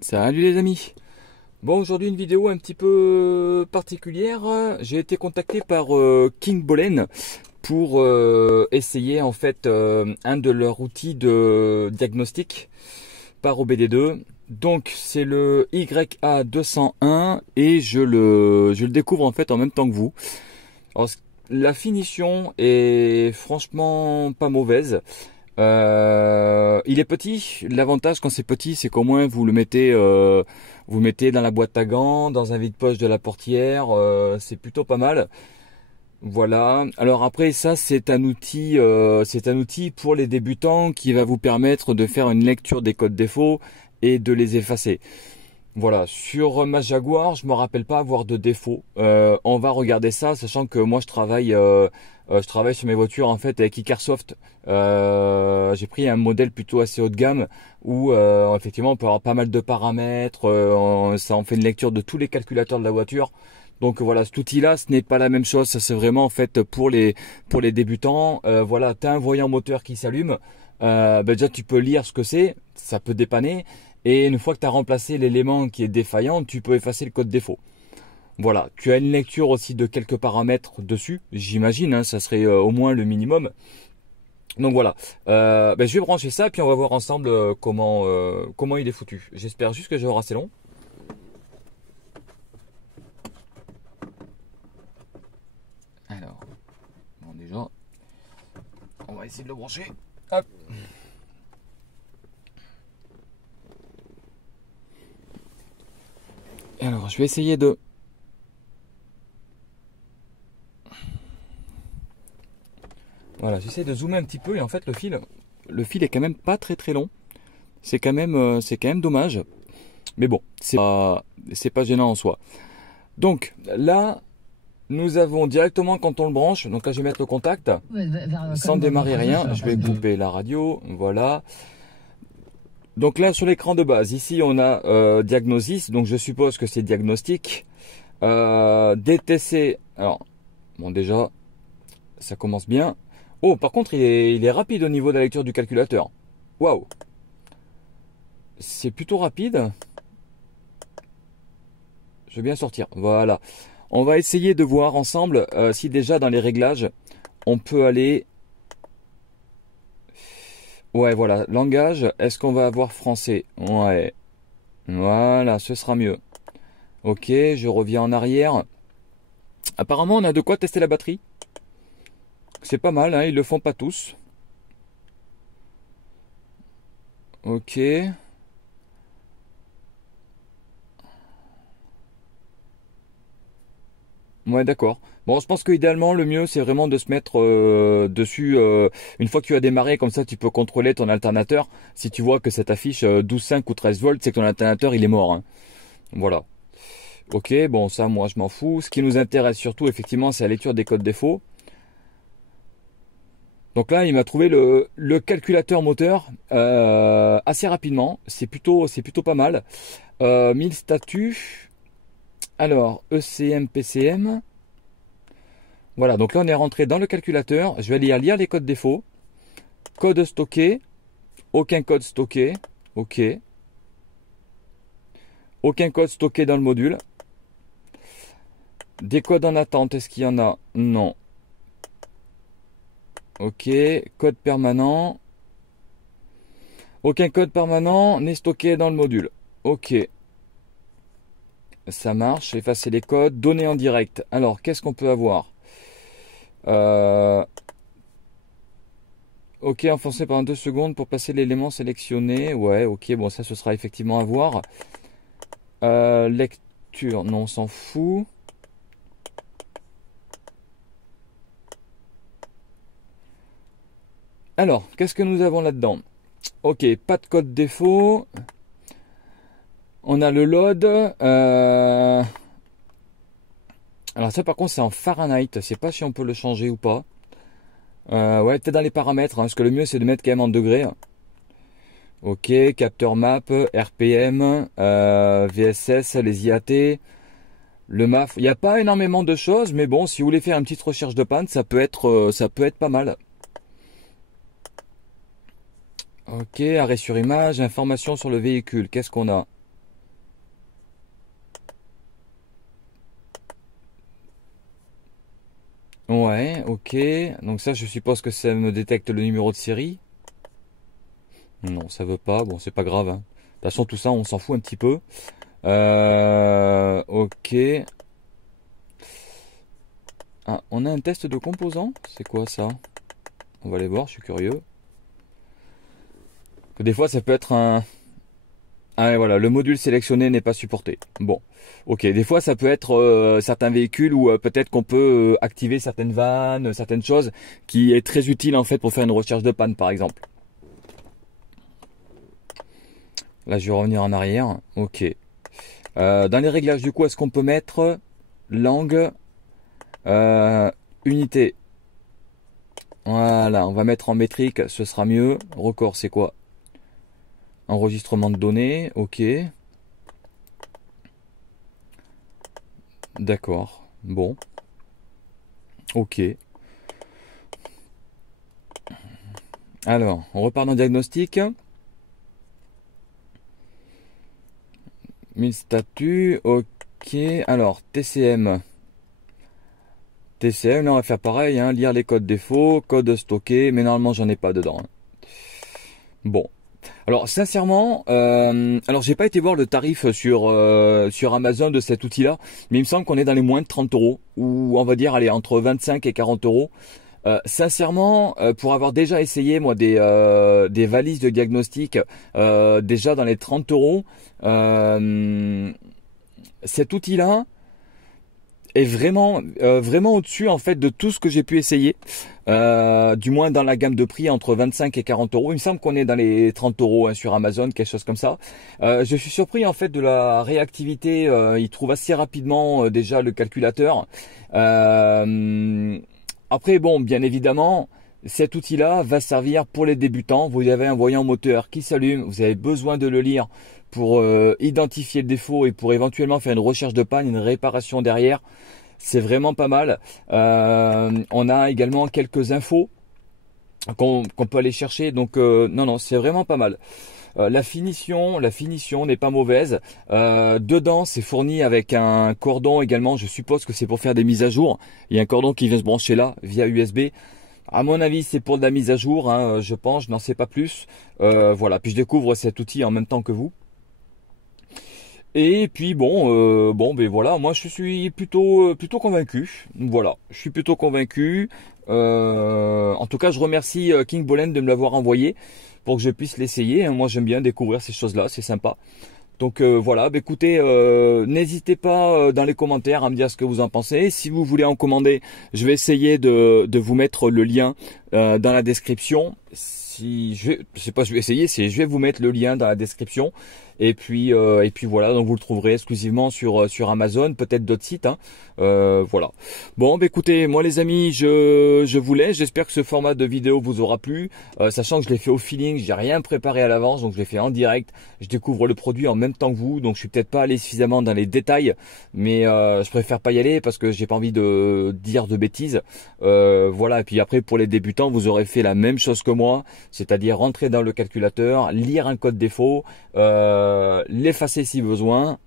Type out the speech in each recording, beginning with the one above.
Salut les amis. Bon, aujourd'hui une vidéo un petit peu particulière. J'ai été contacté par King Bolen pour essayer en fait un de leurs outils de diagnostic par OBD2. Donc c'est le YA201 et je le découvre en fait en même temps que vous. Alors, la finition est franchement pas mauvaise. Il est petit. L'avantage quand c'est petit, c'est qu'au moins vous le mettez dans la boîte à gants, dans un vide-poche de la portière. C'est plutôt pas mal. Voilà. Alors après, ça c'est un outil pour les débutants qui va vous permettre de faire une lecture des codes défauts et de les effacer. Voilà, sur ma Jaguar, je me rappelle pas avoir de défaut. On va regarder ça, sachant que moi je travaille sur mes voitures en fait avec Icarsoft. J'ai pris un modèle plutôt assez haut de gamme où effectivement on peut avoir pas mal de paramètres. Ça en fait une lecture de tous les calculateurs de la voiture. Donc voilà, cet outil-là, ce n'est pas la même chose. Ça c'est vraiment en fait pour les débutants. Voilà, t'as un voyant moteur qui s'allume. Déjà tu peux lire ce que c'est, ça peut dépanner. Et une fois que tu as remplacé l'élément qui est défaillant, tu peux effacer le code défaut. Voilà, tu as une lecture aussi de quelques paramètres dessus, j'imagine, hein, ça serait au moins le minimum. Donc voilà, je vais brancher ça, puis on va voir ensemble comment il est foutu. J'espère juste que je vais assez long. Alors, bon déjà, on va essayer de le brancher. Hop. Alors, je vais essayer de... Voilà, j'essaie de zoomer un petit peu et en fait le fil est quand même pas très très long. C'est quand même dommage. Mais bon, c'est pas gênant en soi. Donc là, nous avons directement quand on le branche, donc là je vais mettre le contact, sans démarrer rien, je vais couper la radio, voilà. Donc là sur l'écran de base, ici on a Diagnosis, donc je suppose que c'est diagnostic. DTC, alors, bon déjà, ça commence bien. Oh, par contre il est rapide au niveau de la lecture du calculateur. Waouh! C'est plutôt rapide. Je vais bien sortir, voilà. On va essayer de voir ensemble si déjà dans les réglages, on peut aller... Ouais, voilà, langage, est-ce qu'on va avoir français? Ouais, voilà, ce sera mieux. Ok, je reviens en arrière. Apparemment, on a de quoi tester la batterie. C'est pas mal, hein, ils le font pas tous. Ok. Ouais, d'accord. Bon, je pense que idéalement, le mieux, c'est vraiment de se mettre dessus. Une fois que tu as démarré, comme ça, tu peux contrôler ton alternateur. Si tu vois que ça t'affiche 12,5 ou 13 volts, c'est que ton alternateur, il est mort, hein. Voilà. Ok, bon, ça, moi, je m'en fous. Ce qui nous intéresse surtout, effectivement, c'est la lecture des codes défauts. Donc là, il m'a trouvé le calculateur moteur assez rapidement. C'est plutôt pas mal. 1000 statuts. Alors, ECM, PCM. Voilà, donc là, on est rentré dans le calculateur. Je vais aller lire les codes défauts. Code stocké. Aucun code stocké. Ok. Aucun code stocké dans le module. Des codes en attente, est-ce qu'il y en a? Non. Ok. Code permanent. Aucun code permanent n'est stocké dans le module. Ok. Ça marche. Effacer les codes. Données en direct. Alors, qu'est-ce qu'on peut avoir? Ok, enfoncer pendant 2 secondes pour passer l'élément sélectionné. Ouais, ok, bon, ça, ce sera effectivement à voir. Lecture, non, on s'en fout. Alors, qu'est-ce que nous avons là-dedans? Ok, pas de code défaut. On a le load. Alors ça, par contre, c'est en Fahrenheit. Je sais pas si on peut le changer ou pas. Ouais, peut-être dans les paramètres, hein, parce que le mieux, c'est de mettre quand même en degrés. Ok, capteur map, RPM, VSS, les IAT, le MAF. Il n'y a pas énormément de choses, mais bon, si vous voulez faire une petite recherche de panne, ça peut être pas mal. Ok, arrêt sur image, information sur le véhicule. Qu'est-ce qu'on a? Ouais, ok. Donc ça, je suppose que ça me détecte le numéro de série. Non, ça veut pas. Bon, c'est pas grave, hein. De toute façon, tout ça, on s'en fout un petit peu. Ok. Ah, on a un test de composants. C'est quoi ça? On va aller voir, je suis curieux. Que des fois, ça peut être un... Ah, et voilà, le module sélectionné n'est pas supporté. Bon, ok. Des fois, ça peut être certains véhicules où peut-être qu'on peut activer certaines vannes, certaines choses, qui est très utile en fait pour faire une recherche de panne, par exemple. Là, je vais revenir en arrière. Ok. Dans les réglages, du coup, est-ce qu'on peut mettre langue, unité? Voilà, on va mettre en métrique, ce sera mieux. Record, c'est quoi? Enregistrement de données, ok. D'accord, bon. Ok. Alors, on repart dans le diagnostic. 1000 statuts, ok. Alors, TCM. TCM, là on va faire pareil, hein, lire les codes défauts, code stocké, mais normalement j'en ai pas dedans. Bon. Alors sincèrement, alors j'ai pas été voir le tarif sur Amazon de cet outil-là, mais il me semble qu'on est dans les moins de 30 euros, ou on va dire allez entre 25 et 40 euros. Sincèrement, pour avoir déjà essayé moi des valises de diagnostic déjà dans les 30 euros, cet outil-là est vraiment vraiment au-dessus en fait de tout ce que j'ai pu essayer, du moins dans la gamme de prix entre 25 et 40 euros. Il me semble qu'on est dans les 30 euros hein, sur Amazon, quelque chose comme ça. Je suis surpris en fait de la réactivité. Il trouve assez rapidement déjà le calculateur. Après bon, bien évidemment, cet outil-là va servir pour les débutants. Vous avez un voyant moteur qui s'allume, vous avez besoin de le lire pour identifier le défaut et pour éventuellement faire une recherche de panne, une réparation derrière. C'est vraiment pas mal. On a également quelques infos qu'on peut aller chercher. Donc non, c'est vraiment pas mal. La finition n'est pas mauvaise. Dedans, c'est fourni avec un cordon également. Je suppose que c'est pour faire des mises à jour. Il y a un cordon qui vient se brancher là via USB. À mon avis, c'est pour de la mise à jour, hein, je pense, je n'en sais pas plus. Voilà, puis je découvre cet outil en même temps que vous. Et puis ben voilà, moi je suis plutôt convaincu. Voilà, je suis plutôt convaincu. En tout cas, je remercie King Bolen de me l'avoir envoyé pour que je puisse l'essayer. Moi, j'aime bien découvrir ces choses-là, c'est sympa. Donc voilà, bah, écoutez, n'hésitez pas dans les commentaires à me dire ce que vous en pensez. Si vous voulez en commander, je vais essayer de vous mettre le lien dans la description. Si je sais pas, je vais essayer, je vais vous mettre le lien dans la description. Et puis voilà, donc vous le trouverez exclusivement sur Amazon, peut-être d'autres sites. Hein. Voilà. Bon, bah, écoutez, moi les amis, je vous laisse. J'espère que ce format de vidéo vous aura plu, sachant que je l'ai fait au feeling, j'ai rien préparé à l'avance, donc je l'ai fait en direct. Je découvre le produit en même temps que vous, donc je suis peut-être pas allé suffisamment dans les détails, mais je préfère pas y aller parce que j'ai pas envie de dire de bêtises. Voilà. Et puis après, pour les débutants, vous aurez fait la même chose que moi, c'est-à-dire rentrer dans le calculateur, lire un code défaut. L'effacer si besoin,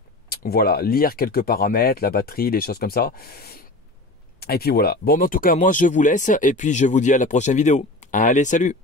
voilà, lire quelques paramètres, la batterie, les choses comme ça. Et puis voilà. Bon, en tout cas, moi je vous laisse et puis je vous dis à la prochaine vidéo. Allez, salut!